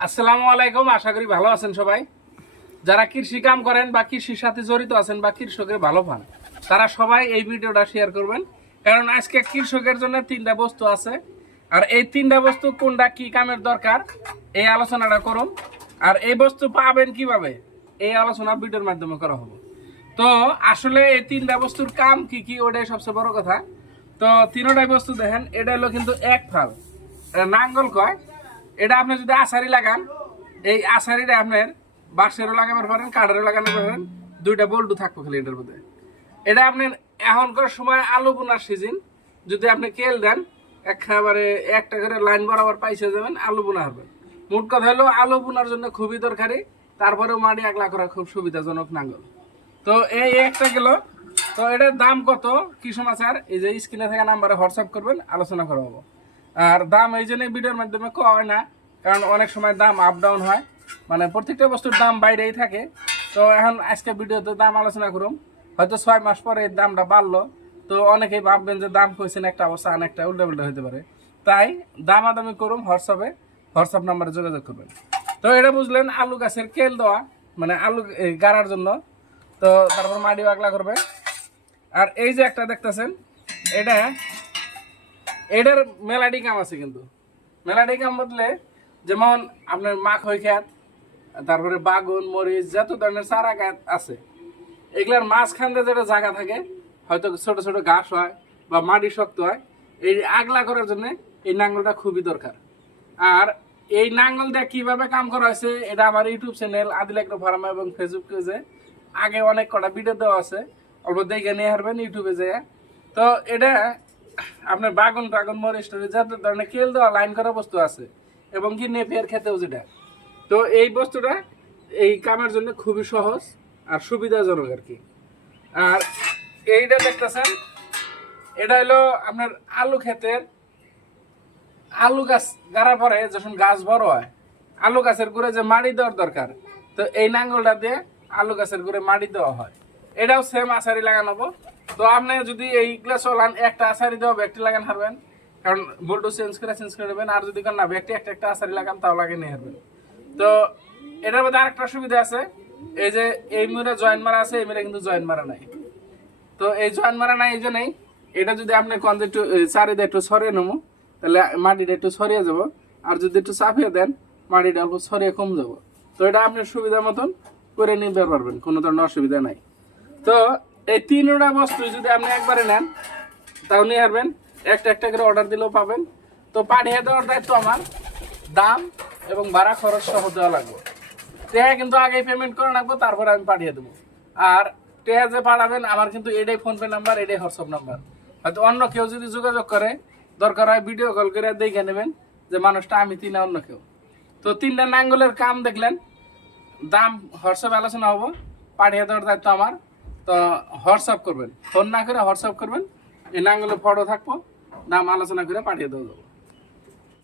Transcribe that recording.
আসসালামু আলাইকুম, আশা করি ভালো আছেন সবাই। যারা কৃষি কাম করেন বা কৃষির সাথে জড়িত আছেন বা কৃষকের ভালো পান, তারা সবাই এই ভিডিওটা শেয়ার করবেন। কারণ আজকে কৃষকের জন্য তিনটা বস্তু আছে। আর এই তিনটা বস্তু কোনটা, কি কামের দরকার, এই আলোচনাটা করুন। আর এই বস্তু পাবেন কীভাবে, এই আলোচনা ভিডিওর মাধ্যমে করা হবে। তো আসলে এই তিনটা বস্তুর কাম কি কি, ওটাই সবচেয়ে বড় কথা। তো তিনটাই বস্তু দেখেন, এটা হলো কিন্তু এক ফাল। নাঙ্গল কয় এটা আপনি যদি আসারি লাগান, এই আসারিটা আপনার বাঁশেরও লাগাবার পারেন, কাঠেরও লাগানো পারেন, দুইটা বল্টু থাকব খালি এটার মধ্যে। এটা আপনার এখনকার সময় আলু বোনার সিজন যদি আপনি কেল দেন, একেবারে একটা করে লাইন বরাবর পাইছে যাবেন, আলু বোনা হবে। মোট কথা হলো, আলু বোনার জন্য খুবই দরকারি, তারপরেও মাটি একলা করা খুব সুবিধাজনক নাঙ্গল। তো এই একটা গেল, তো এটার দাম কত? কি সমাচার? এই যে স্ক্রিনে থাকা নাম্বারে হোয়াটসঅ্যাপ করবেন, আলোচনা করা হব। আর দাম এই জন্য ভিডিওর মাধ্যমে হয় না, কারণ অনেক সময় দাম আপ ডাউন হয়। মানে প্রত্যেকটা বস্তুর দাম বাইরেই থাকে। তো এখন আজকে ভিডিওতে দাম আলোচনা করুন হয়তো ছয় মাস পরে দামটা বাড়লো। তো অনেকেই ভাববেন যে দাম কইছেন একটা অবস্থা অনেকটা উল্টা উল্টা হতে পারে। তাই দামাদামি করুন হোয়াটসঅ্যাপে। হোয়াটসঅ্যাপ নাম্বারে যোগাযোগ করবেন। তো এটা বুঝলেন, আলু গাছের কেল দেওয়া মানে আলু গাড়ার জন্য। তো তারপর মাটি বাগলা করবে। আর এই যে একটা দেখতেছেন, এটা এটার মেলাডি কাম আছে কিন্তু। মেলাডি কাম বদলে যেমন আপনার মাখ হই খ্যাত, তারপরে বাগুন, মরিচ, যত ধরনের চারা গাছ আছে, এগুলার মাঝখান দিয়ে যেটা জায়গা থাকে, হয়তো ছোট ছোট ঘাস হয় বা মাটি শক্ত হয়, এই আগলা করার জন্য এই নাঙ্গলটা খুবই দরকার। আর এই নাঙ্গল দিয়ে কীভাবে কাম করা হয়েছে, এটা আমার YouTube channel Adil agro farm এবং ফেসবুক পেজে আগে অনেক কটা ভিডিও দেওয়া আছে, অল্প দেখে নিয়ে হারবেন ইউটিউবে যেয়ে। তো এটা আপনার বাগুন টাগুন মরিচ টরিচ যত ধরনের কেল দেওয়া, লাইন করা বস্তু আছে। এবং কি নেপিয়ার খেতেও যেটা। তো এই বস্তুটা এই কামের জন্য খুবই সহজ আর সুবিধাজনক আর কি। আর এইটা দেখতেছেন, এটা হলো আপনার আলু ক্ষেতের আলু গাছ গাড়া পরে যখন গাছ বড় হয়, আলু গাছের গুড়ে যে মাটি দেওয়ার দরকার, তো এই নাঙ্গলটা দিয়ে আলু গাছের গুড়ে মাটি দেওয়া হয়। এটাও সেম আসারি লাগানো। তো আপনি যদি এই এইগুলা চলান একটা আসারি দেওয়া ব্যাগটি লাগান, হারবেন। কারণ বোল্টু চেঞ্জ করে চেঞ্জ করে নেবেন। আর যদি না ব্যাগটি একটা একটা আসারি লাগান, তাও লাগিয়ে নিয়ে হারবেন। তো এটার মধ্যে আরেকটা সুবিধা আছে। এই যে, এই মুড়ে জয়েন মারা আছে, এই মুড়ে কিন্তু জয়েন্ট মারা নাই। তো এই জয়েন্ট মারা নাই এই জন্যই এটা যদি আপনি কন একটু চারিদা একটু সরিয়ে নেব, তাহলে মাটিটা একটু সরিয়ে যাব। আর যদি একটু চাপিয়ে দেন, মাটিটা অল্প সরিয়ে কম যাব। তো এটা আপনি সুবিধা মতন করে নিতে পারবেন, কোনো ধরনের অসুবিধা নাই। তো এই তিনটা বস্তু যদি আপনি একবারে নেন, তাও নিয়ে আসবেন একটা একটা করে অর্ডার দিলেও পাবেন। তো পাঠিয়ে দেওয়ার দায়িত্ব আমার। দাম এবং ভাড়া খরচ সহ দেওয়া লাগবে। টেহা কিন্তু আগে পেমেন্ট করে রাখব, তারপরে আমি পাঠিয়ে দেবো। আর টেহা যে পাঠাবেন, আমার কিন্তু এটাই ফোনপে নাম্বার এটাই হোয়াটসঅ্যাপ নাম্বার হয়তো অন্য কেউ যদি যোগাযোগ করে, দরকার হয় ভিডিও কল করে দেখে নেবেন যে মানুষটা আমি তিন অন্য কেউ। তো তিনটা নাঙ্গলের কাম দেখলেন। দাম হোয়াটসঅ্যাপ আলোচনা হব। পাঠিয়ে দেওয়ার দায়িত্ব আমার। তো হোয়াটসঅ্যাপ করবেন। ফোন না করে হোয়াটসঅ্যাপ করবেন। এই নাঙ্গলে ফটো থাকব। নাম আলোচনা করে পাঠিয়ে দেওয়া যাব